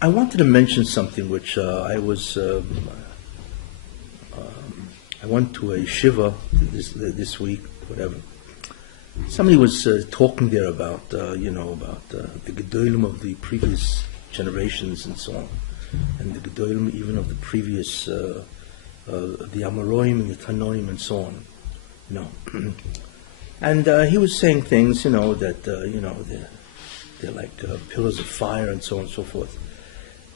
I wanted to mention something which I went to a shiva this week, whatever. Somebody was talking there about the gedolim of the previous generations and so on, and the gedolim even of the previous the Amoraim and the Tanoim and so on, and he was saying things, that they're like pillars of fire and so on and so forth.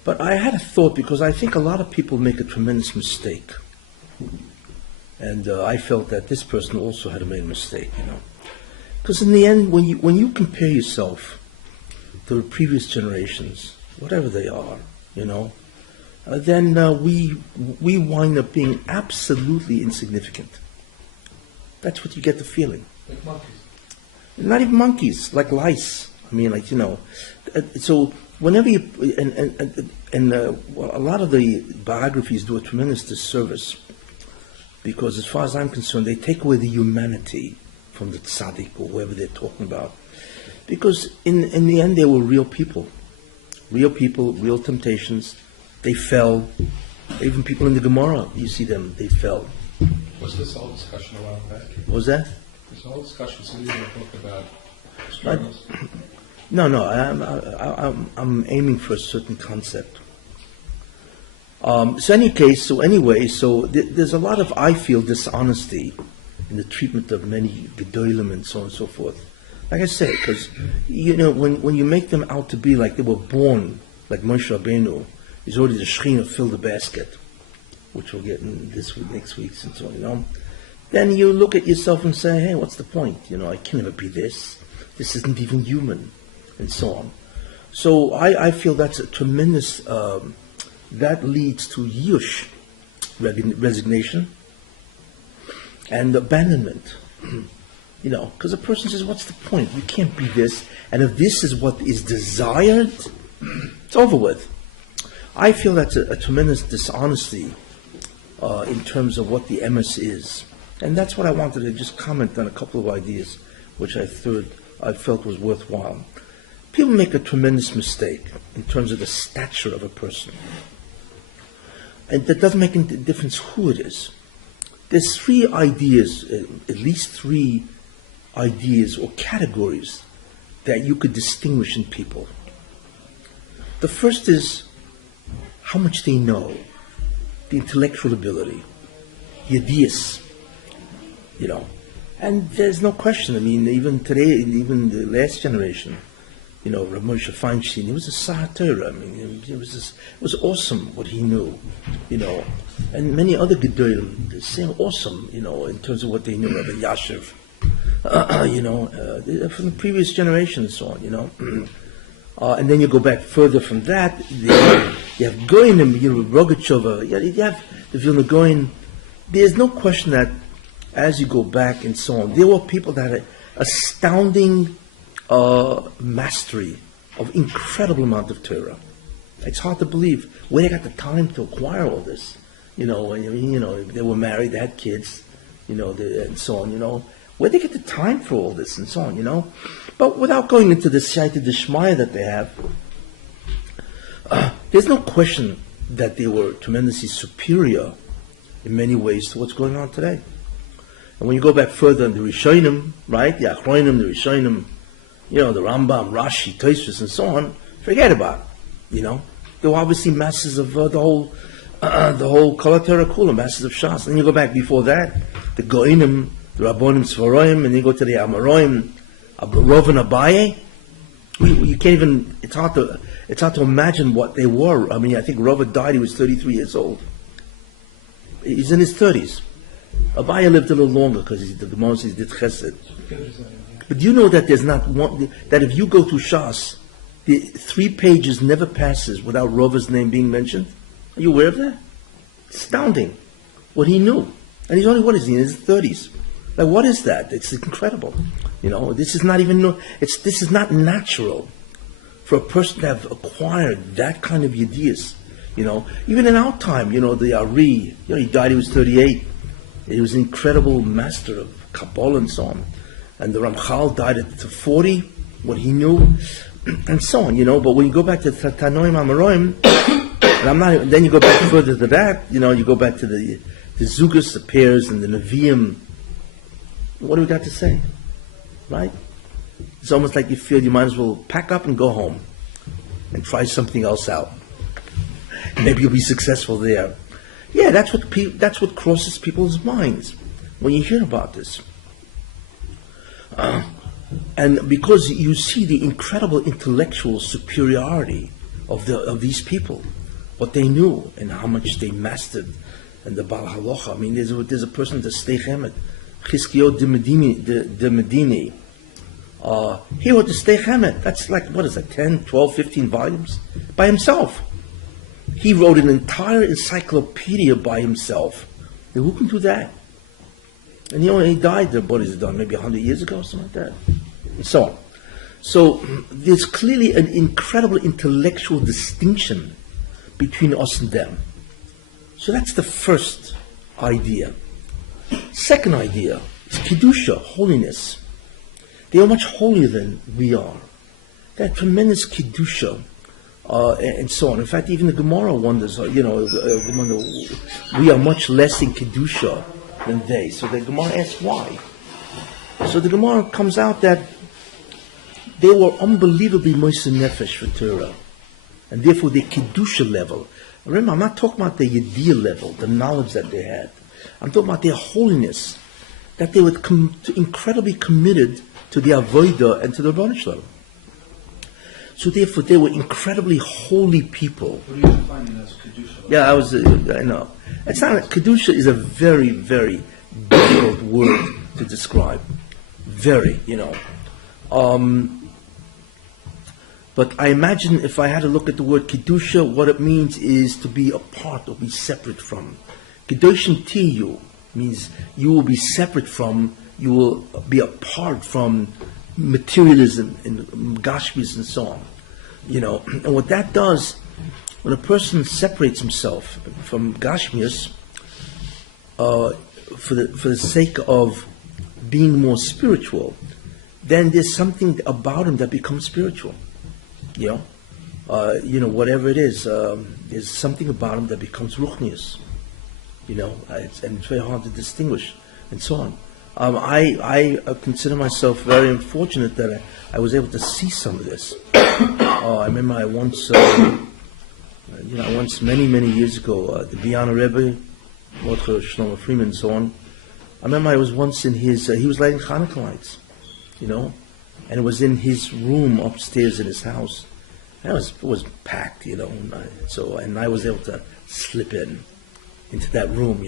But I had a thought, because I think a lot of people make a tremendous mistake, and I felt that this person also had made a mistake, because in the end, when you compare yourself to the previous generations, whatever they are, then we wind up being absolutely insignificant. That's what you get the feeling. Like monkeys. Not even monkeys, like lice. I mean, so whenever you well, a lot of the biographies do a tremendous disservice, because as far as I'm concerned, they take away the humanity from the tzaddik or whoever they're talking about, because in the end they were real people, real temptations. They fell. Even people in the Gemara, you see them, they fell. Was this whole discussion a while back? What was that? This whole discussion, somebody going to talk about struggles? No, I'm aiming for a certain concept. There's a lot of, I feel, dishonesty in the treatment of many gedolim and so on and so forth. Like I say, because when you make them out to be like they were born, like Moshe Rabbeinu, he's already the Shekhinah filled the basket, which we'll get in this week, next week, and so on. Then you look at yourself and say, hey, what's the point? I can never be this. This isn't even human, and so on. So I feel that's a tremendous, that leads to yush, resignation, and abandonment. Because a person says, what's the point? You can't be this. And if this is what is desired, it's over with. I feel that's a tremendous dishonesty in terms of what the emes is. And that's what I wanted to just comment on, a couple of ideas which I felt was worthwhile. People make a tremendous mistake in terms of the stature of a person. And that doesn't make any difference who it is. There's three ideas, at least three ideas or categories that you could distinguish in people. The first is how much they know, the intellectual ability, yedias, And there's no question. I mean, even today, even the last generation, Rav Moshe Feinstein, he was a Sar Torah. I mean, it was awesome what he knew, And many other gedolim, the same awesome, in terms of what they knew. Rabbi Yashiv, from the previous generation and so on, and then you go back further from that, you have Goinim, Rogatchover, you have the Vilna Goin. There's no question that as you go back and so on, there were people that had astounding mastery of incredible amount of Torah. It's hard to believe where they got the time to acquire all this. They were married, they had kids, and so on, Where they get the time for all this and so on, But without going into the Siyata Dishmaya that they have, there's no question that they were tremendously superior in many ways to what's going on today. And when you go back further in the Rishonim, right, the Achronim, the Rishonim, the Rambam, Rashi, Tosfos, and so on, forget about it. There were obviously masses of the whole Kol HaTorah Kula, masses of Shas. And you go back before that, the Goinim, the Rabbonim Sfaroim, and you go to the Amoraim, Rav and Abaye. You can't even. It's hard to imagine what they were. I mean, I think Rav died. He was 33 years old. He's in his 30s. Abaye lived a little longer because the Gemara says he did Chesed. But do you know that there's not one, that if you go to Shas, the 3 pages never passes without Rav's name being mentioned? Are you aware of that? Astounding. What he knew. And he's only, in his 30s. Like, what is that? It's incredible. This is not even, this is not natural for a person to have acquired that kind of ideas. Even in our time, the Ari, he died, he was 38. He was an incredible master of Kabbalah and so on. And the Ramchal died at 40, what he knew. and so on, But when you go back to Tanoim Amoraim, and then you go back further to that, you go back to the Zugas, the pairs, and the Nevi'im. What do we got to say? Right? It's almost like you feel you might as well pack up and go home and try something else out. Maybe you'll be successful there. Yeah, that's what crosses people's minds when you hear about this. And because you see the incredible intellectual superiority of these people, what they knew and how much they mastered, and the Baal Halacha. I mean, there's a person, the Stei Chemet, Chizkiyahu de Medini. He wrote the Stei Chemet. That's like, 10, 12, 15 volumes? By himself. He wrote an entire encyclopedia by himself. Now, who can do that? And he died, what is it done, maybe 100 years ago, something like that. And so on. So there's clearly an incredible intellectual distinction between us and them. So that's the first idea. Second idea is Kedusha, holiness. They are much holier than we are. They have tremendous Kedusha, and so on. In fact, even the Gemara wonders, we are much less in Kedusha than they. So the Gemara asks why. So the Gemara comes out that they were unbelievably moist nefesh for Torah, and therefore the Kedusha level. Remember, I'm not talking about the Yediyah level, the knowledge that they had. I'm talking about their holiness, that they were incredibly committed to the Avodah and to the Rebbeinu Shalom. So therefore, they were incredibly holy people. What are you defining as Kedusha? Yeah, I know. It's not, Kedusha is a very, very difficult word to describe. Very, But I imagine if I had to look at the word Kedusha, what it means is to be apart or be separate from. Kedushin Tiyu means you will be separate from, you will be apart from materialism and gashmis and so on. And what that does, when a person separates himself from gashmis for the sake of being more spiritual, then there's something about him that becomes spiritual. Whatever it is, there's something about him that becomes ruchnius. And it's very hard to distinguish, and so on. I consider myself very unfortunate that I was able to see some of this. I remember I once many years ago, the Biana Rebbe, Mordechai Shlomo Freeman, and so on. I remember I was once in his. He was lighting Hanukkah lights, and it was in his room upstairs in his house. And it was packed, and I was able to slip into that room,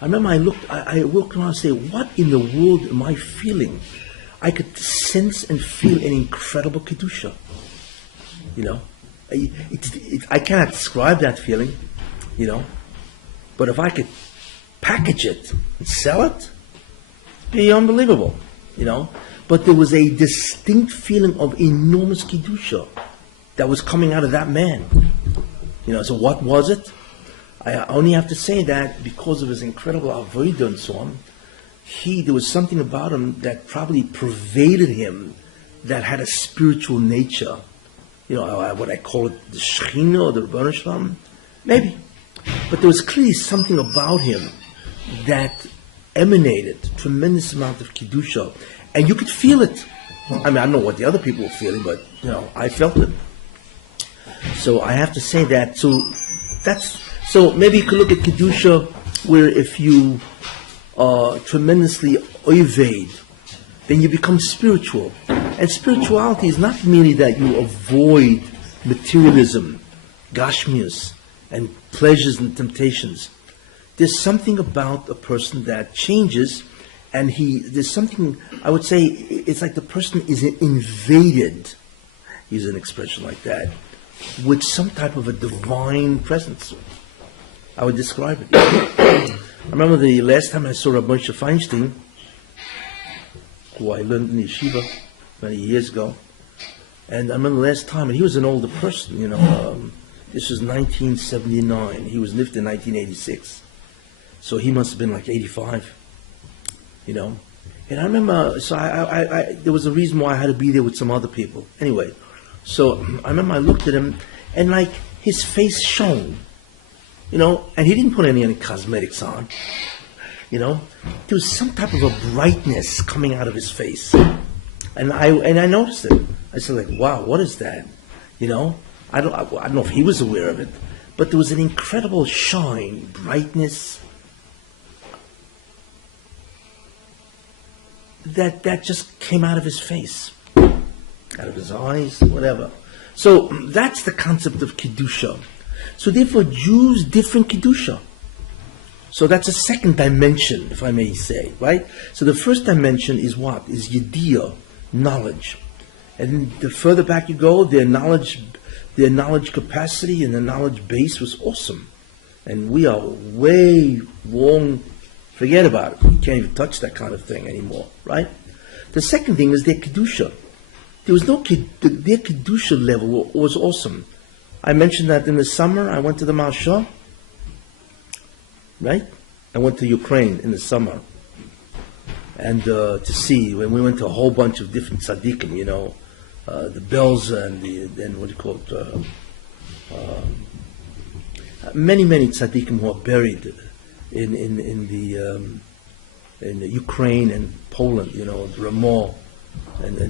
I remember I looked around and say, what in the world am I feeling? I could sense and feel an incredible Kedusha, I cannot describe that feeling, but if I could package it and sell it, it'd be unbelievable, But there was a distinct feeling of enormous Kedusha that was coming out of that man. So what was it? I only have to say that because of his incredible avodah and so on, there was something about him that probably pervaded him that had a spiritual nature. What I call it, the Shechina or the Rebbeinu Shalom, maybe. But there was clearly something about him that emanated a tremendous amount of Kedusha. And you could feel it. I don't know what the other people were feeling, but, I felt it. So I have to say that. So maybe you could look at Kedusha where if you tremendously evade, then you become spiritual. And spirituality is not merely that you avoid materialism, gashmias, and pleasures and temptations. There's something about a person that changes, and there's something, I would say, it's like the person is invaded, use an expression like that, with some type of a divine presence. I would describe it. I remember the last time I saw Rabbi Moshe Feinstein, who I learned in yeshiva many years ago, and I remember the last time, and he was an older person, this was 1979, he was lived in 1986, so he must have been like 85, And I remember, so there was a reason why I had to be there with some other people. Anyway, so I remember I looked at him, and like his face shone, and he didn't put any cosmetics on, there was some type of a brightness coming out of his face, and I noticed it. I said, like, wow, what is that? I don't know if he was aware of it, but there was an incredible shine, brightness. That just came out of his face, out of his eyes, whatever. So that's the concept of Kedusha. So therefore, Jews different Kedusha. So that's a second dimension, if I may say, right? So the first dimension is what? Is Yediyah, knowledge. And the further back you go, their knowledge capacity and their knowledge base was awesome. And we are way wrong. Forget about it. You can't even touch that kind of thing anymore, right? The second thing is their Kedusha. There was their Kedusha level was awesome. I mentioned that in the summer I went to the Marsha, right? I went to Ukraine in the summer. And to see, when we went to a whole bunch of different tzaddikim, the bells and then what do you call it? Many tzaddikim who are buried in the Ukraine and Poland, Ramah and a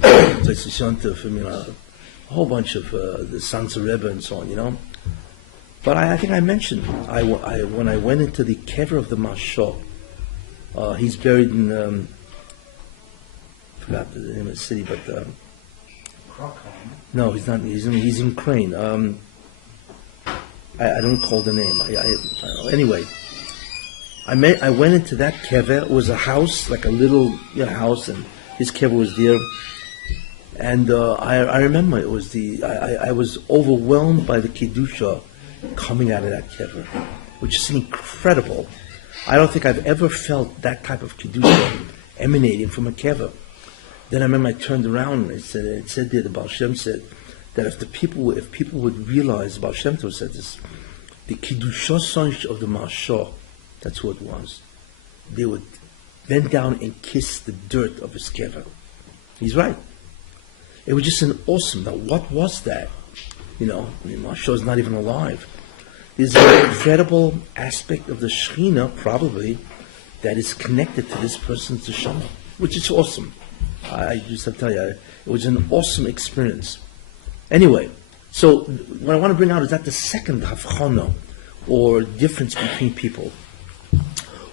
whole bunch of the Sons of Rebbe and so on, But I think I mentioned when I went into the kever of the Mashal, he's buried in forgot the name of the city, but no, he's not. He's in Ukraine. I don't recall the name. Anyway. I went into that kever. It was a house, like a little house, and his kever was there. And I remember it was I was overwhelmed by the kedusha coming out of that kever, which is incredible. I don't think I've ever felt that type of kedusha emanating from a kever. Then I remember I turned around and it said there, the Baal Shem said that if people would realize, Baal Shem Tov said this, the kedusha sonch of the Mashah. That's who it was. They would bend down and kiss the dirt of his kever. He's right. It was just an awesome. Now, what was that? Mashah is not even alive. There's an incredible aspect of the Shekhinah, probably, that is connected to this person's neshama, which is awesome. I just have to tell you, it was an awesome experience. Anyway, so what I want to bring out is that the second havchana, or difference between people,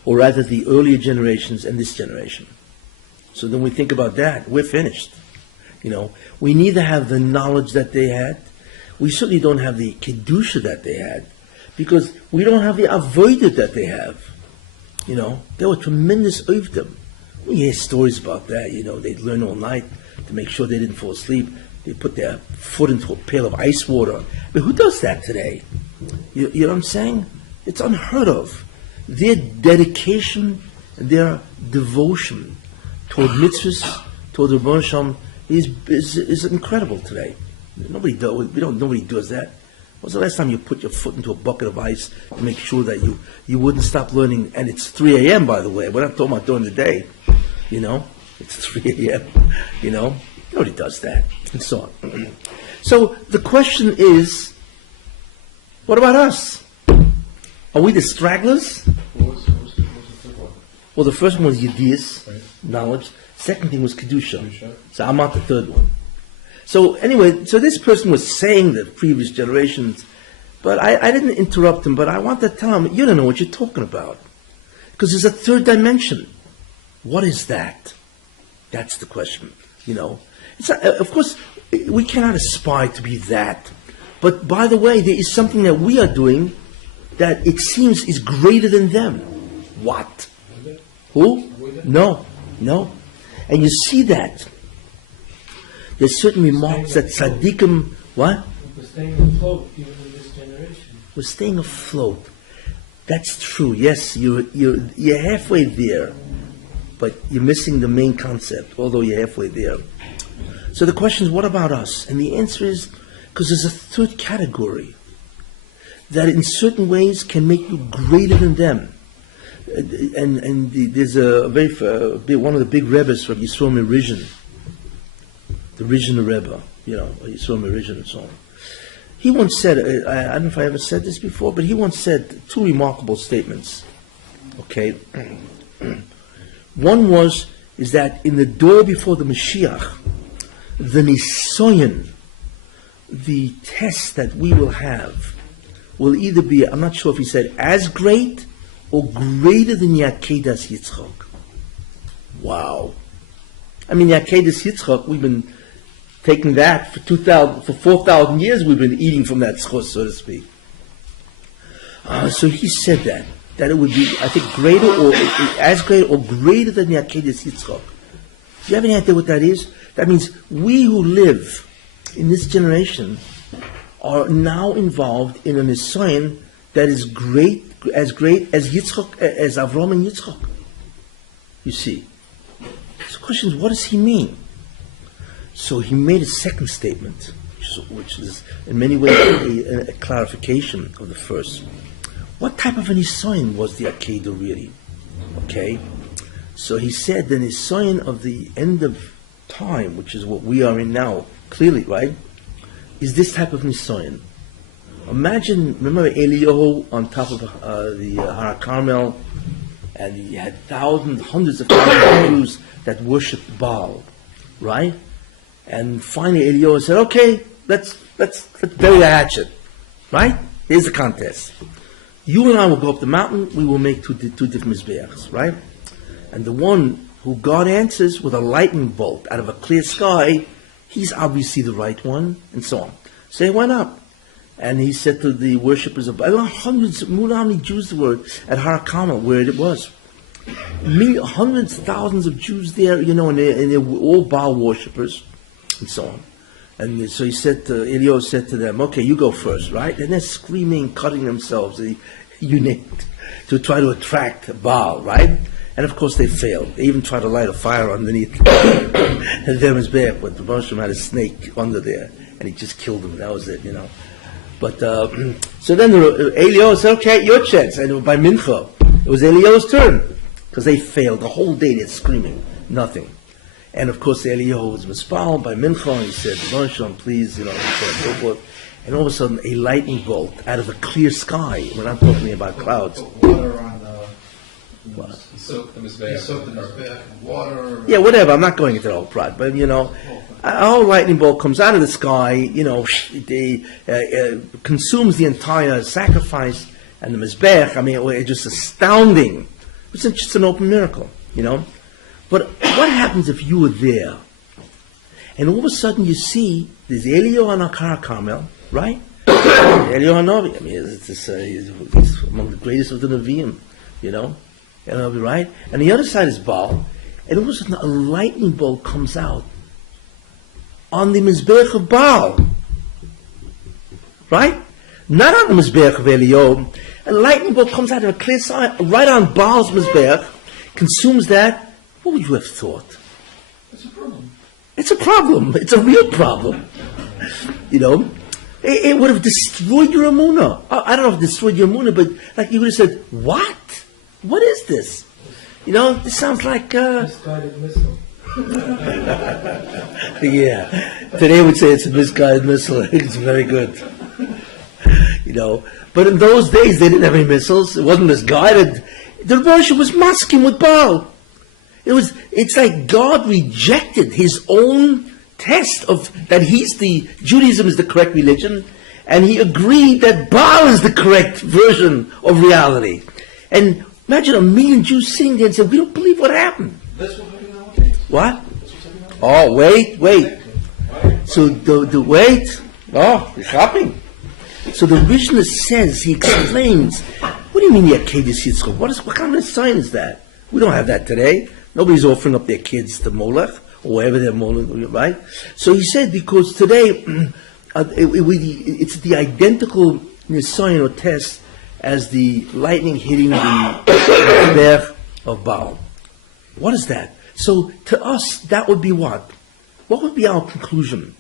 or rather the earlier generations and this generation. So then we think about that, we're finished. We neither have the knowledge that they had, we certainly don't have the kedusha that they had, because we don't have the avodah that they have. They were tremendous ovdim. We hear stories about that, they'd learn all night to make sure they didn't fall asleep. They put their foot into a pail of ice water. But who does that today? You know what I'm saying? It's unheard of. Their dedication, their devotion toward mitzvahs, toward the Rebbeinu Shalom is incredible today. Nobody does that. When was the last time you put your foot into a bucket of ice to make sure that you wouldn't stop learning? And it's 3 a.m., by the way. We're not talking about during the day. It's 3 a.m., Nobody does that, and so on. So the question is, what about us? Are we the stragglers? What was the third one? Well, the first one was Yediyas, Right. knowledge. Second thing was Kedusha. Kedusha. So I'm not the third one. So anyway, so this person was saying the previous generations, but I didn't interrupt him, but I want to tell him, you don't know what you're talking about. Because there's a third dimension. What is that? That's the question, It's not, of course, we cannot aspire to be that. But by the way, there is something that we are doing that it seems is greater than them. What? Who? No. And you see that. There's certain remarks that tzaddikim, what? We're staying afloat even in this generation. We're staying afloat. That's true. Yes, you're halfway there, but you're missing the main concept, although you're halfway there. So the question is, what about us? And the answer is, because there's a third category that in certain ways can make you greater than them. there's a very one of the big rebbes from Yisroel Merizhin, the Rizhin Rebbe, Yisroel Merizhin and so on. He once said, I don't know if I ever said this before, but he once said two remarkable statements. Okay, one is that in the door before the Mashiach, the Nisoyan, the test that we will have, will either be, I'm not sure if he said as great or greater than Yakedas Yitzchak. Wow. I mean, Yakedas Yitzchak, we've been taking that for 4,000 years, we've been eating from that schos, so to speak. So he said that it would be, I think, greater or as great or greater than Yakedas Yitzchak. Do you have any idea what that is? That means we who live in this generation are now involved in a Nisayan that is great as Yitzchak, as Avram and Yitzchak. You see. So the question is, what does he mean? So he made a second statement, which is in many ways a clarification of the first. What type of a Nisayan was the Akedah really? Okay? So he said the Nisayan of the end of time, which is what we are in now, clearly, right, is this type of Nisayan. Imagine, remember Eliyahu on top of the Har Carmel, and he had hundreds of thousands of Jews that worshipped Baal, right? And finally Eliyahu said, okay, let's bury a hatchet, right? Here's the contest. You and I will go up the mountain, we will make two different Mizbeachs, right? And the one who God answers with a lightning bolt out of a clear sky, he's obviously the right one, and so on. So he went up, and he said to the worshippers of Baal, hundreds, how many Jews there were at Har Carmel, where it was. Hundreds, thousands of Jews there, and they're all Baal worshippers, and so on. And so Eliyahu said to them, okay, you go first, right? And they're screaming, cutting themselves, you name it, to try to attract Baal, right? And of course they failed. They even tried to light a fire underneath their Mizbeach, but the Moshe had a snake under there, and he just killed them. That was it, But so then Eliyahu said, okay, your chance. And by Mincha, it was Eliyahu's turn, because they failed. The whole day they're screaming, nothing. And of course Eliyahu was mispal by Mincha, and he said, Moshe, please, and so forth. And all of a sudden a lightning bolt out of a clear sky. We're not talking about clouds. Water on What? He soaked the Mizbeach in water. Yeah, whatever. I'm not going into the whole plot, but a whole lightning bolt comes out of the sky. Consumes the entire sacrifice and the mizbech. I mean, it's just astounding. It's just an open miracle, But what happens if you were there, and all of a sudden you see there's Eliyahu on Har Carmel, right? Eliyahu Hanavi. I mean, he's among the greatest of the Nevi'im, right? And the other side is Baal, and all of a sudden a lightning bolt comes out on the Mizbeach of Baal, right? Not on the Mizbeach of Eliyahu. A lightning bolt comes out of a clear sky, right on Baal's Mizbeach, consumes that. What would you have thought? It's a problem. It's a problem. It's a real problem. It would have destroyed your emunah. I don't know if it destroyed your emunah, but you would have said, what? What is this? This sounds like... Misguided missile. Yeah. Today would say it's a misguided missile. It's very good. But in those days, they didn't have any missiles. It wasn't misguided. The worship was masking with Baal. It's like God rejected his own test of that Judaism is the correct religion, and he agreed that Baal is the correct version of reality. And imagine 1 million Jews sitting there and saying, we don't believe what happened. That's what happened nowadays. What? Oh, wait. So the wait. Oh, you're shopping. So the Mishnah says, he explains, what do you mean the Akedah Yitzchak? What kind of a sign is that? We don't have that today. Nobody's offering up their kids to Molech, or wherever they're Molech, right? So he said, because today, it's the identical sign or test as the lightning hitting the Mizbeach of Baal. What is that? So to us, that would be what? What would be our conclusion?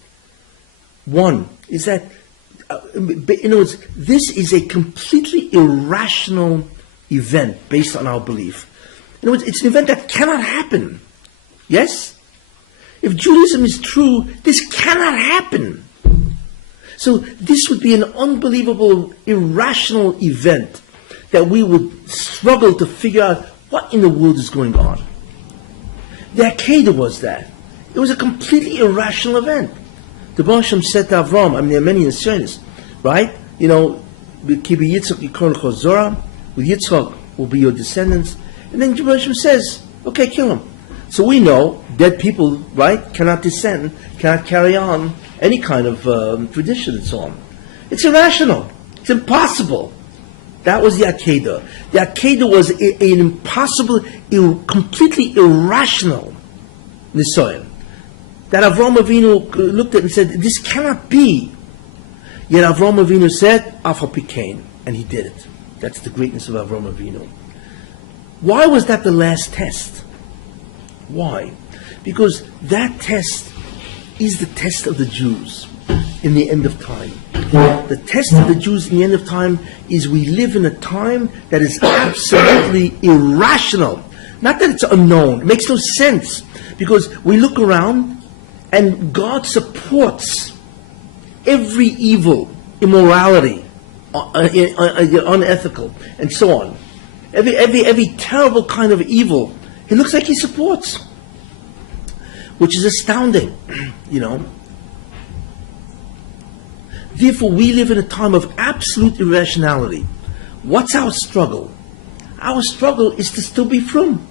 One is that, in other words, this is a completely irrational event based on our belief. In other words, it's an event that cannot happen. Yes? If Judaism is true, this cannot happen. So this would be an unbelievable, irrational event that we would struggle to figure out what in the world is going on. The Akedah was that. It was a completely irrational event. The Baruch Hashem said to Avram, I mean, there are many Nisyonis, right? You know, Kibi Yitzchak Yikron Chozora, with Yitzchak will be your descendants. And then the Baruch Hashem says, okay, kill him. So we know dead people, right, cannot descend, cannot carry on any kind of tradition and so on. It's irrational. It's impossible. That was the Akedah. The Akedah was an impossible, completely irrational Nisoyan. That Avraham Avinu looked at and said, this cannot be. Yet Avraham Avinu said, Afa Pikain, and he did it. That's the greatness of Avraham Avinu. Why was that the last test? Why? Because that test is the test of the Jews in the end of time. The test of the Jews in the end of time is we live in a time that is absolutely irrational. Not that it's unknown. It makes no sense. Because we look around and God supports every evil, immorality, unethical, and so on. Every terrible kind of evil, it looks like He supports. Which is astounding, you know. Therefore, we live in a time of absolute irrationality. What's our struggle? Our struggle is to still be frum.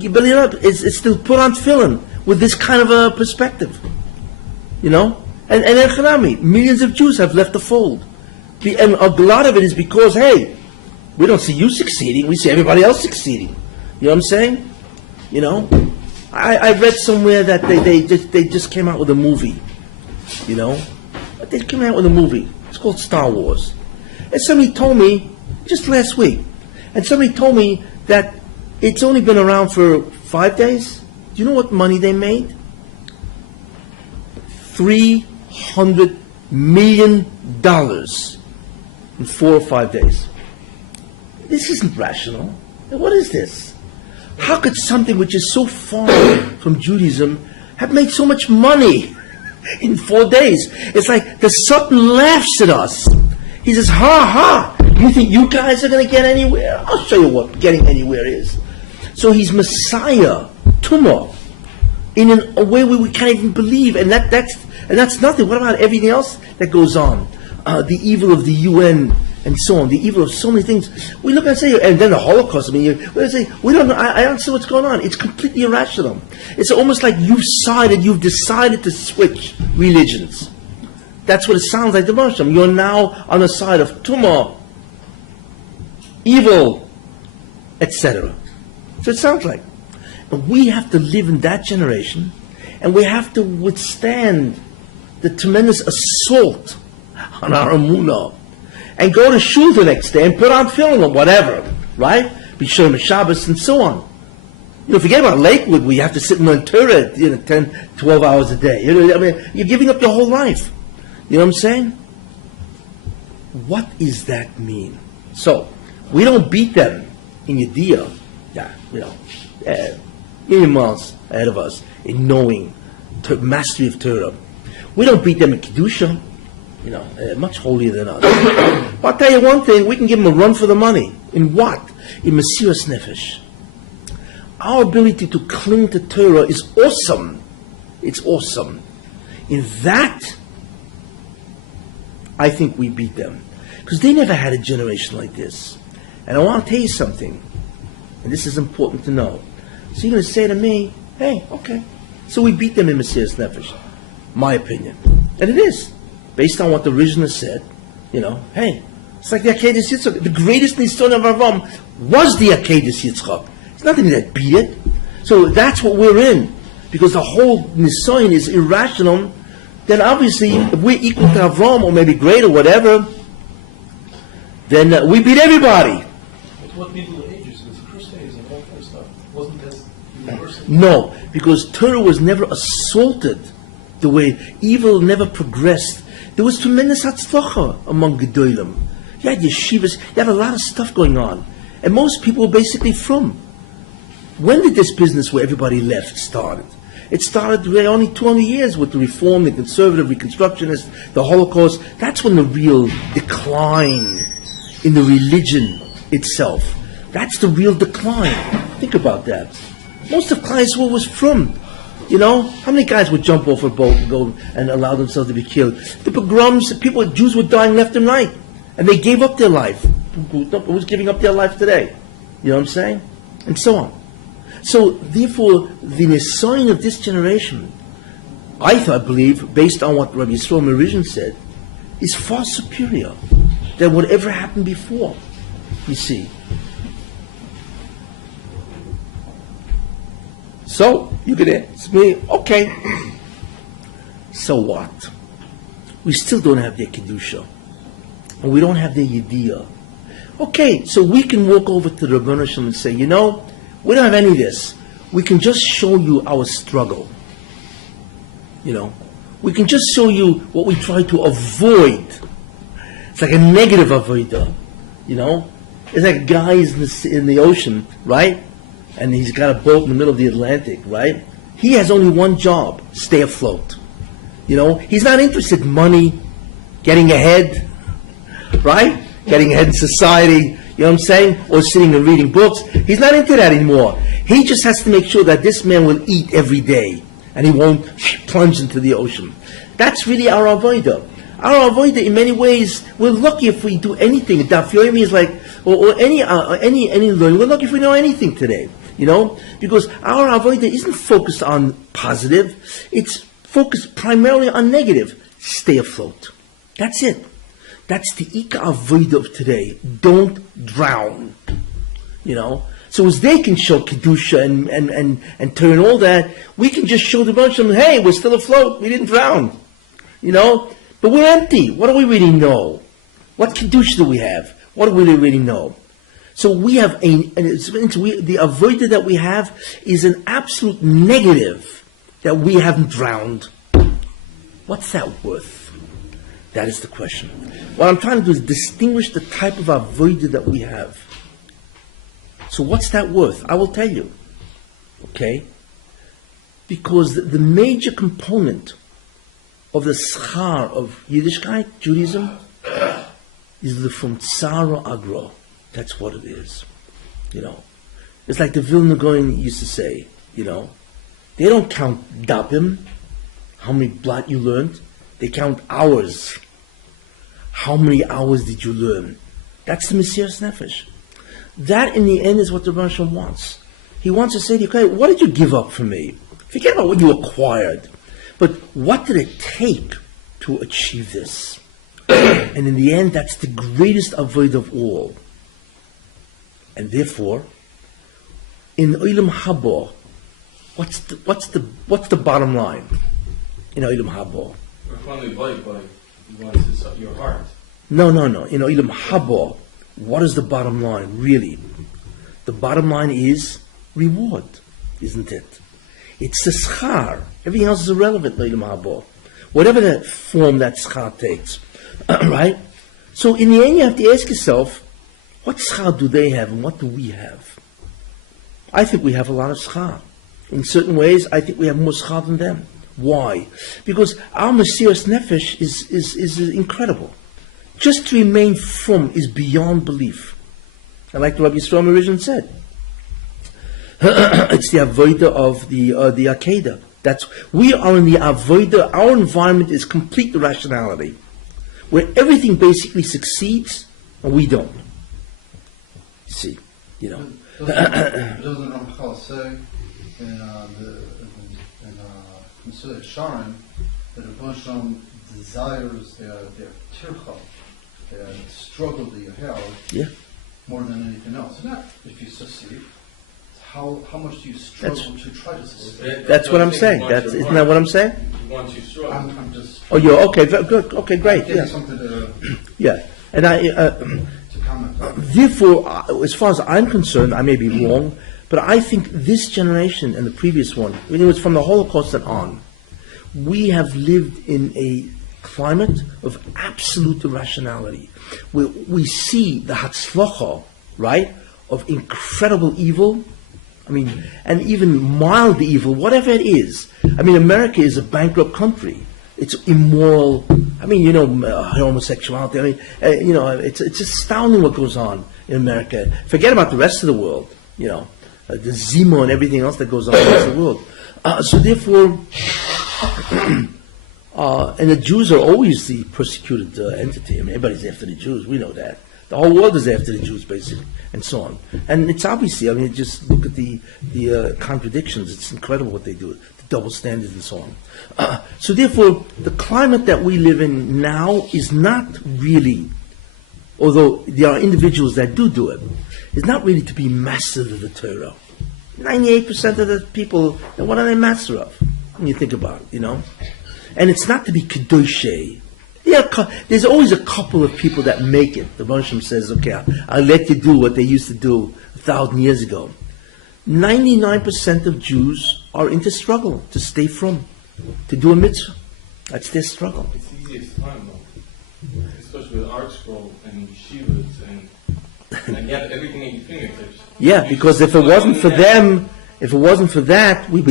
It's to put on tefillin with this kind of a perspective. You know? And Echanami, millions of Jews have left the fold. And a lot of it is because, hey, we don't see you succeeding, we see everybody else succeeding. You know what I'm saying? You know? I read somewhere that they just came out with a movie. You know? They came out with a movie. It's called Star Wars. And somebody told me, just last week, and somebody told me that it's only been around for 5 days. Do you know what money they made? $300 million in 4 or 5 days. This isn't rational. What is this? How could something which is so far from Judaism have made so much money in 4 days? It's like the Sultan laughs at us. He says, ha ha, you think you guys are going to get anywhere? I'll show you what getting anywhere is. So he's Messiah, Tumah, in a way where we can't even believe. And that's nothing. What about everything else that goes on? The evil of the UN and so on, the evil of so many things. We look and say, and then the Holocaust. I mean, we say, we don't know. I don't see what's going on. It's completely irrational. It's almost like you've decided to switch religions. That's what it sounds like to Muslim. You're now on the side of Tumah, evil, etc. So it sounds like. And we have to live in that generation, and we have to withstand the tremendous assault on our emunah, and go to shul the next day and put on film or whatever, right? Be sure Shabbos and so on. You know, forget about Lakewood, where you have to sit and learn Torah, 10, 12 hours a day. I mean, you're giving up your whole life. You know what I'm saying? What does that mean? So, we don't beat them in Yediyah, million miles ahead of us in knowing mastery of Torah. We don't beat them in Kedusha, much holier than us. But I'll tell you one thing, we can give them a run for the money. In what? In Mesiras Nefesh. Our ability to cling to Torah is awesome. It's awesome. In that, I think we beat them. Because they never had a generation like this. And I want to tell you something, and this is important to know. So you're going to say to me, hey, okay, so we beat them in Mesiras Nefesh. My opinion. And it is. Based on what the original said, hey, it's like the Akedas Yitzchak. The greatest Nisan of Avram was the Akedas Yitzchak. It's nothing that beat it. So that's what we're in. Because the whole Nisan is irrational. Then obviously, if we're equal to Avram, or maybe greater, whatever, then we beat everybody. But what Middle Ages with Crusades and all that stuff wasn't as universal? No, because Torah was never assaulted the way evil never progressed. There was tremendous hatzlacha among Gedolim. You had yeshivas, you had a lot of stuff going on. And most people were basically from. When did this business where everybody left started? It started only 200 years with the Reform, the Conservative, Reconstructionists, the Holocaust. That's when the real decline in the religion itself. That's the real decline. Think about that. Most of Klal Yisrael was from. How many guys would jump off a boat and go and allow themselves to be killed? The pogroms, Jews were dying left and right. And they gave up their life. Who's giving up their life today? You know what I'm saying? And so on. So, therefore, the Nisayon of this generation, I believe, based on what Rabbi Yisrael Merijan said, is far superior than whatever happened before, you see. So, you could ask me, okay, so what? We still don't have their Kedusha, and we don't have their Yediyah. Okay, so we can walk over to the Rebbeinu Shalom and say, we don't have any of this. We can just show you our struggle. We can just show you what we try to avoid. It's like a negative avoider, It's like a guy is in the ocean, right? And he's got a boat in the middle of the Atlantic, right? He has only one job, stay afloat. He's not interested in money, getting ahead, right? Getting ahead in society, you know what I'm saying? Or sitting and reading books. He's not into that anymore. He just has to make sure that this man will eat every day and he won't plunge into the ocean. That's really our avodah. Our avodah, in many ways, we're lucky if we do anything. Daf yomi is like, or any learning. We're lucky if we know anything today, because our avodah isn't focused on positive. It's focused primarily on negative. Stay afloat. That's it. That's the Ika avodah of today. Don't drown. So as they can show Kedusha and turn all that, we can just show the bunch of them, hey, we're still afloat. We didn't drown. But we're empty. What do we really know? What Kedusha do we have? What do we really know? So we have the avodah that we have is an absolute negative that we haven't drowned. What's that worth? That is the question. What I'm trying to do is distinguish the type of avodah that we have. So what's that worth? I will tell you. Okay? Because the major component of the schar of Yiddishkeit, Judaism, is the from Tsara Agro. That's what it is. It's like the Vilna Gaon used to say, they don't count dapim, how many blot you learned. They count hours. How many hours did you learn? That's the Mesiras Nefesh. That, in the end, is what the Rebbeinu Shalom wants. He wants to say to you, okay, what did you give up for me? Forget about what you acquired. But what did it take to achieve this? And in the end, that's the greatest avoid of all. And therefore, in Olam Haba, what's the bottom line in Olam Haba? Your heart. No. In Olam Haba, what is the bottom line, really? The bottom line is reward, isn't it? It's the schar. Everything else is irrelevant in Olam Haba. Whatever that form that schar takes. Right? So in the end, you have to ask yourself, what schar do they have and what do we have? I think we have a lot of schar. In certain ways, I think we have more schar than them. Why? Because our Mesiras Nefesh is incredible. Just to remain from is beyond belief. And like Rabbi Yisrael Merijan said, it's the avodah of the Akedah. We are in the avodah. Our environment is complete irrationality, where everything basically succeeds and we don't. See, Doesn't Ramchal say in Consider Sharon that a bunch of them desires their tircha, their struggle that you have, more than anything else? Not if you succeed. How much do you struggle to try to succeed? That's what I'm saying. Isn't that what I'm saying? Once you struggle. I'm just. Oh, you're okay. Good. Okay, great. Give you something to. Yeah, and to comment on. therefore, as far as I'm concerned, I may be wrong, but I think this generation and the previous one, it was from the Holocaust and on, we have lived in a climate of absolute irrationality, where we see the hatzlacha, right, of incredible evil. I mean, and even mild evil, whatever it is. I mean, America is a bankrupt country. It's immoral. I mean, homosexuality. I mean, it's astounding what goes on in America. Forget about the rest of the world. The Zima and everything else that goes on in the rest of the world. So therefore, and the Jews are always the persecuted entity. I mean, everybody's after the Jews. We know that. The whole world is after the Jews, basically, and so on. And it's obviously, I mean, just look at the contradictions. It's incredible what they do, the double standards and so on. So therefore, the climate that we live in now is not really, although there are individuals that do it, is not really to be master of the Torah. 98% of the people, what are they master of? When you think about it, And it's not to be Kedoshé. There's always a couple of people that make it. The Moshe says, okay, I'll let you do what they used to do 1,000 years ago. 99% of Jews are into struggle to stay from, to do a mitzvah. That's their struggle. It's the easiest time, though. Especially with art scroll and yeshivas and you have everything at your fingertips. Yeah, because if it wasn't for them, if it wasn't for that, we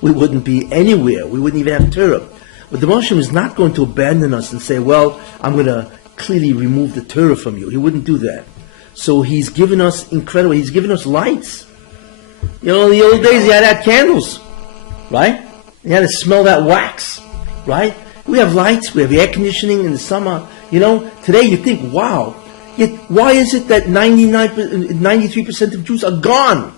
wouldn't be anywhere. We wouldn't even have Torah. But the Moshe is not going to abandon us and say, well, I'm going to clearly remove the Torah from you. He wouldn't do that. So he's given us he's given us lights. In the old days, you had to have candles, right? You had to smell that wax, right? We have lights, we have air conditioning in the summer. Today you think, wow, yet why is it that 93% of Jews are gone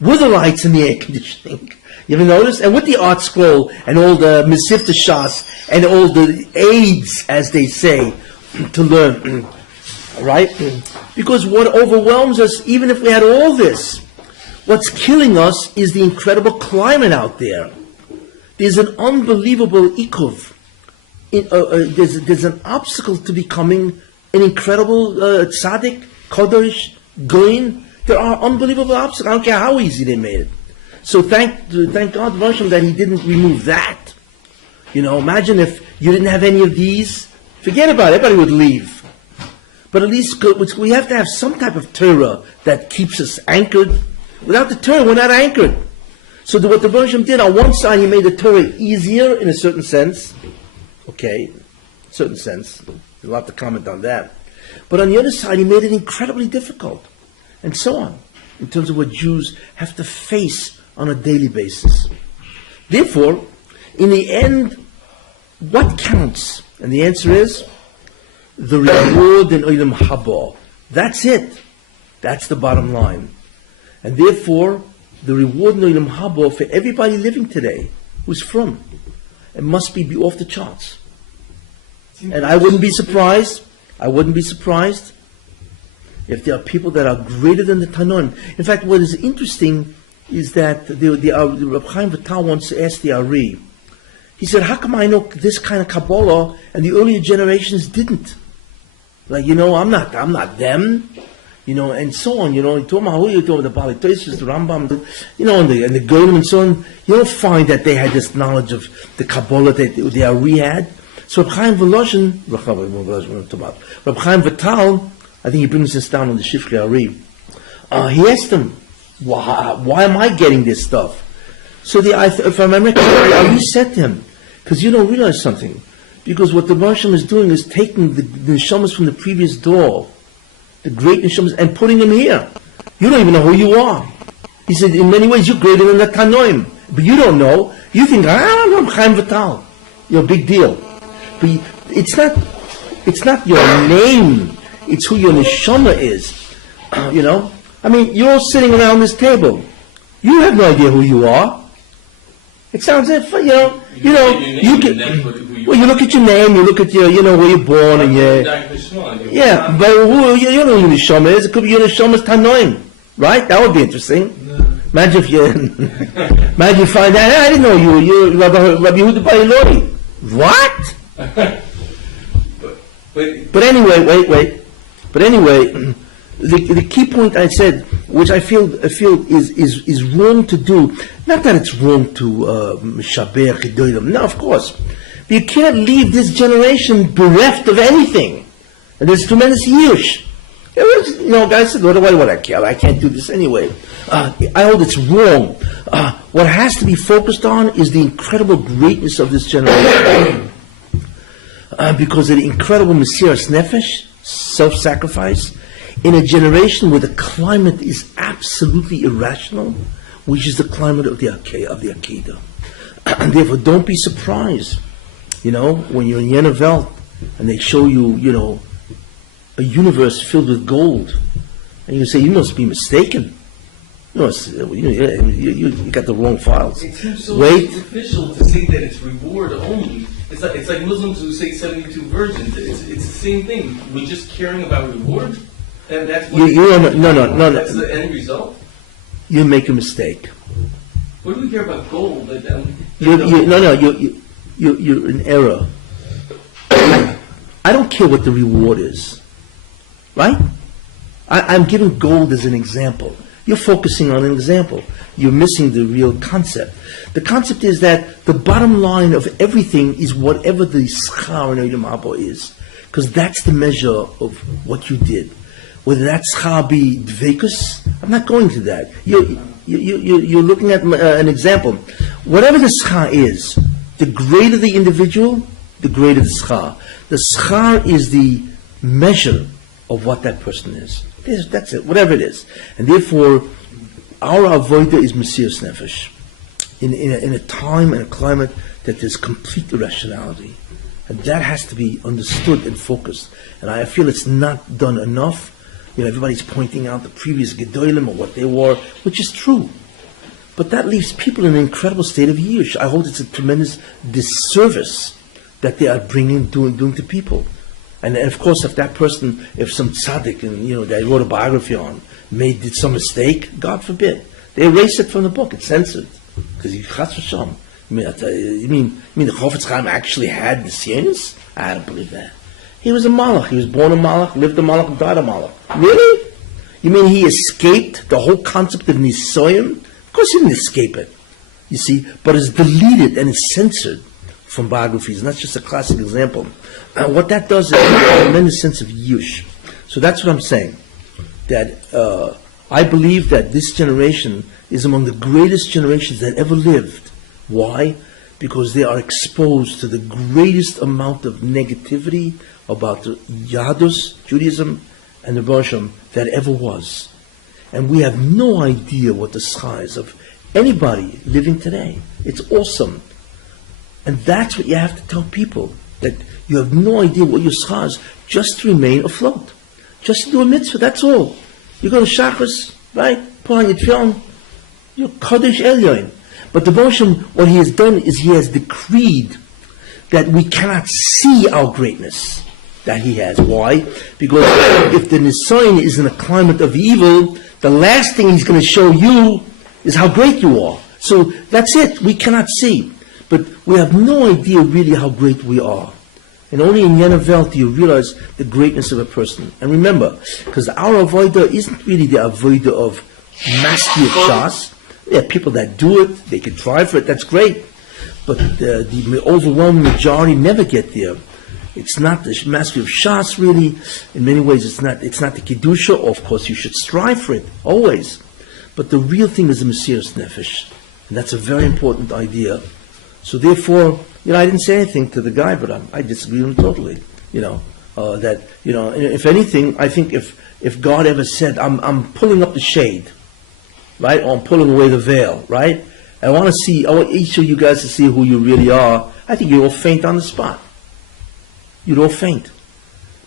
with the lights and the air conditioning? You ever notice? And with the art scroll and all the Mesivta Shas and all the aids, as they say, to learn, right? Because what overwhelms us, even if we had all this, what's killing us is the incredible climate out there. There's an unbelievable ikuv. There's an obstacle to becoming an incredible tzaddik, kodesh, goyin. There are unbelievable obstacles. I don't care how easy they made it. So thank God, Hashem, that He didn't remove that. Imagine if you didn't have any of these. Forget about it. Everybody would leave. But at least we have to have some type of Torah that keeps us anchored. Without the Torah, we're not anchored. So what the Hashem did, on one side, He made the Torah easier in a certain sense. Okay, certain sense. You'll have to comment on that. But on the other side, He made it incredibly difficult. And so on. In terms of what Jews have to face on a daily basis. Therefore, in the end, what counts? And the answer is the reward in Olam Haba. That's it. That's the bottom line. And therefore, the reward in Olam Haba for everybody living today who's from, it must be off the charts. And I wouldn't be surprised if there are people that are greater than the Tanoim. In fact, what is interesting is that Reb Chaim Vital once asked the Ari, he said, how come I know this kind of Kabbalah and the earlier generations didn't? I'm not them, and so on, you talk about who you talk about, the Bali Tosis, the Rambam, and the Golim and so on. You don't find that they had this knowledge of the Kabbalah that the Ari had. So Reb Chaim Vital, I think he brings this down on the Shifrei Ari. He asked him, why am I getting this stuff? So if I remember correctly, Ari said to him, because you don't realize something. Because what the Moshe is doing is taking the neshamas from the previous door, the great neshamas, and putting them here. You don't even know who you are. He said, in many ways, you're greater than the Tanoim. But you don't know. You think, I'm Chaim Vital. You're a big deal. But it's not your name. It's who your neshama is. I mean, you're all sitting around this table. You have no idea who you are. It sounds if you look at your name, you look at your, where you're born, and but you don't know who your neshama is. It could be your neshama's Tanoim, right? That would be interesting. Imagine if you find out, I didn't know you're Rabbi Yehuda Bar Eloi. What? But anyway, wait. But anyway, the key point I said, which I feel is wrong to do. Not that it's wrong to mishaber gedolim. No, of course. But you can't leave this generation bereft of anything. And there's tremendous yish. Guys said, what do I care? I can't do this anyway. I hold it's wrong. What has to be focused on is the incredible greatness of this generation. Because of the incredible Mesiras Nefesh, self-sacrifice, in a generation where the climate is absolutely irrational, which is the climate of the Akedah. And therefore, don't be surprised, when you're in Yenavelt and they show you, a universe filled with gold, and you say, you must be mistaken. You got the wrong files. It seems so Wait. superficial to say that it's reward only. It's like Muslims who say 72 virgins. It's the same thing. We're just caring about reward. And that's what No. That's the end result. You make a mistake. What do we care about gold? You're in error. I don't care what the reward is, right? I'm giving gold as an example. You're focusing on an example. You're missing the real concept. The concept is that the bottom line of everything is whatever the schar in Olam Haba is, because that's the measure of what you did. Whether that schar be dvekus, I'm not going to that. You're looking at an example. Whatever the schar is, the greater the individual, the greater the schar. The schar is the measure of what that person is. That's it, whatever it is. And therefore, our avodah is Mesiras Nefesh. In a time and a climate that there's complete irrationality. And that has to be understood and focused. And I feel it's not done enough. Everybody's pointing out the previous Gedolim or what they were, which is true. But that leaves people in an incredible state of yish. I hold it's a tremendous disservice that they are doing to people. And of course, if that person, if some tzaddik, and that I wrote a biography on, did some mistake, God forbid, they erase it from the book. It's censored because you chas v'sham. You mean the Chofetz Chaim actually had the science? I don't believe that. He was a malach. He was born a malach, lived a malach, died a malach. Really? You mean he escaped the whole concept of nisoyim? Of course he didn't escape it. You see, but it's deleted and it's censored from biographies, and that's just a classic example. What that does is a tremendous sense of yush. So that's what I'm saying. That I believe that this generation is among the greatest generations that ever lived. Why? Because they are exposed to the greatest amount of negativity about the Yadus, Judaism, and the Bosham that ever was. And we have no idea what the size of anybody living today. It's awesome. And that's what you have to tell people, that you have no idea what your schar is, just to remain afloat. Just to do a mitzvah, that's all. You go to Shachris, right? Put on your tefillin, you're Kodesh Elyon. But the Bosham, what he has done is he has decreed that we cannot see our greatness that he has. Why? Because if the Nisayan is in a climate of evil, the last thing he's going to show you is how great you are. So that's it. We cannot see. But we have no idea really how great we are. And only in Yenavelt do you realize the greatness of a person. And remember, because our avodah isn't really the avodah of mastery of Shas. There are people that do it, they can try for it, that's great. But the overwhelming majority never get there. It's not the mastery of Shas really. In many ways it's not the Kedusha. Of course you should strive for it, always. But the real thing is the Mesiras Nefesh. And that's a very important idea. So therefore, I didn't say anything to the guy, but I disagree with him totally. If anything, I think if God ever said, I'm pulling up the shade, right, or I'm pulling away the veil, right, I want each of you guys to see who you really are, I think you'd all faint on the spot. You'd all faint.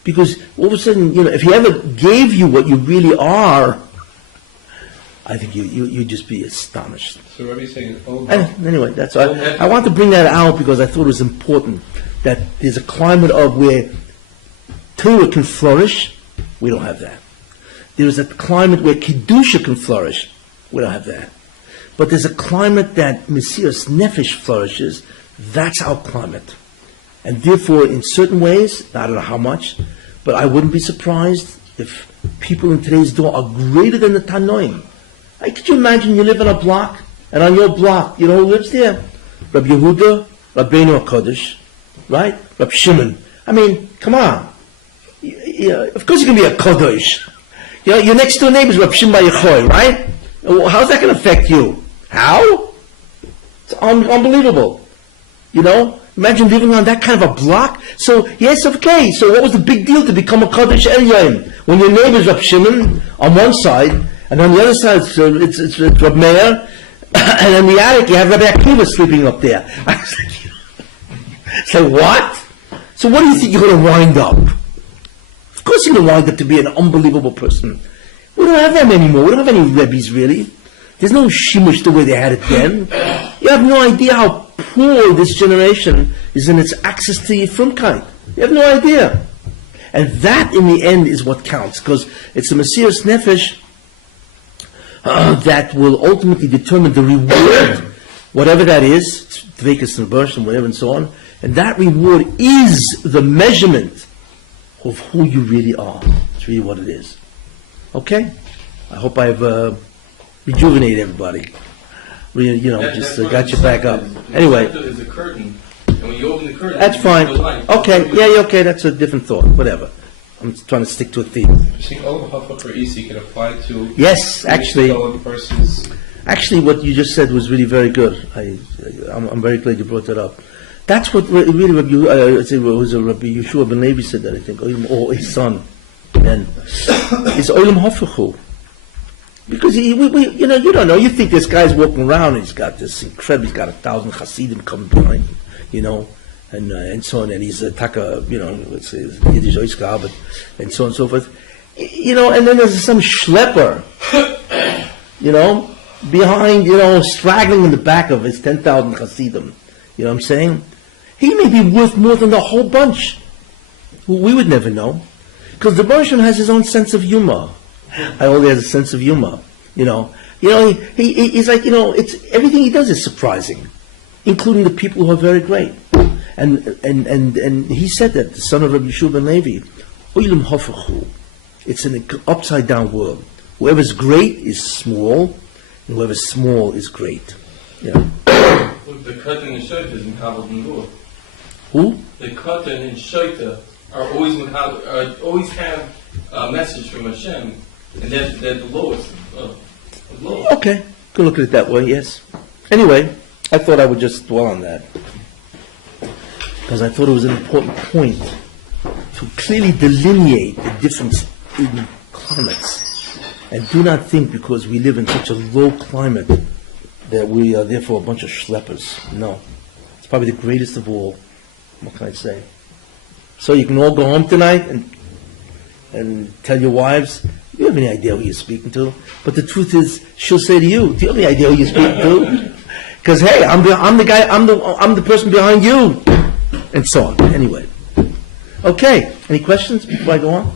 Because all of a sudden, if he ever gave you what you really are, I think you'd just be astonished. So what are you saying? Anyway, that's all. I want to bring that out because I thought it was important that there's a climate of where Torah can flourish. We don't have that. There is a climate where Kedusha can flourish. We don't have that. But there's a climate that Mesiras Nefesh flourishes. That's our climate. And therefore, in certain ways, I don't know how much, but I wouldn't be surprised if people in today's door are greater than the Tanoim. Could you imagine you live in a block, and on your block, who lives there? Rabbi Yehuda, Rabbeinu HaKodesh, right? Rabbi Shimon. I mean, come on. Of course you can be a Kodesh, You know, your next door neighbor's Reb Shimon Bar Yochai, right? Well, how's that going to affect you? How? It's unbelievable. You know? Imagine living on that kind of a block. So, yes, okay. So what was the big deal to become a Kaddish Elyon? When your neighbor's Reb Shimon on one side, and on the other side it's Reb Meir, and in the attic you have Rabbi Akiva sleeping up there. I was like, so what? So what do you think you're going to wind up? Of course you're going to wind up to be an unbelievable person. We don't have them anymore. We don't have any Rebbes really. There's no Shimush the way they had it then. You have no idea how poor this generation is in its access to Yifrumkeit. You have no idea. And that in the end is what counts, because it's the Mesiras Nefesh that will ultimately determine the reward, whatever that is, Dvekas and Bursh and whatever and so on, and that reward is the measurement of who you really are. It's really what it is. Okay? I hope I've rejuvenated everybody. Just got you back up. Anyway. There's a curtain, and when you open the curtain, that's fine. the light. Okay, okay, that's a different thought. Whatever. I'm trying to stick to a theme. You think Olam Hafach or Isi can apply to Yes, actually. Versus Actually, what you just said was really very good. I'm very glad you brought that up. That's what really Rabbi Yeshua ben Levi said that, I think, or his son. And it's Olam Hafach. Because you don't know. You think this guy's walking around and he's got this incredible. He's got 1,000 Hasidim coming behind him, and so on. And he's a taka, let's say Yiddish Oiska, but and so on and so forth. And then there's some schlepper, behind, straggling in the back of his 10,000 Hasidim. You know what I'm saying? He may be worth more than the whole bunch. We would never know, because the Baruch has his own sense of humor. I only has a sense of humor, he's like, it's everything he does is surprising, including the people who are very great. And he said that, the son of Rabbi Yeshua ben Levi, Olam Hafachu, it's an upside down world. Whoever's great is small, and whoever's small is great. Look, the Katan and Shaita is Mekabel Nur. Who? The Katan and Shaita are always have a message from Hashem. And they're the lowest. Okay, could look at it that way, yes. Anyway, I thought I would just dwell on that, because I thought it was an important point to clearly delineate the difference in climates. And do not think because we live in such a low climate that we are therefore a bunch of schleppers. No. It's probably the greatest of all. What can I say? So you can all go home tonight and tell your wives, you have any idea who you're speaking to? But the truth is, she'll say to you, do you have any idea who you're speaking to? Because hey, I'm the guy, I'm the person behind you, and so on. Anyway, okay. Any questions before I go on?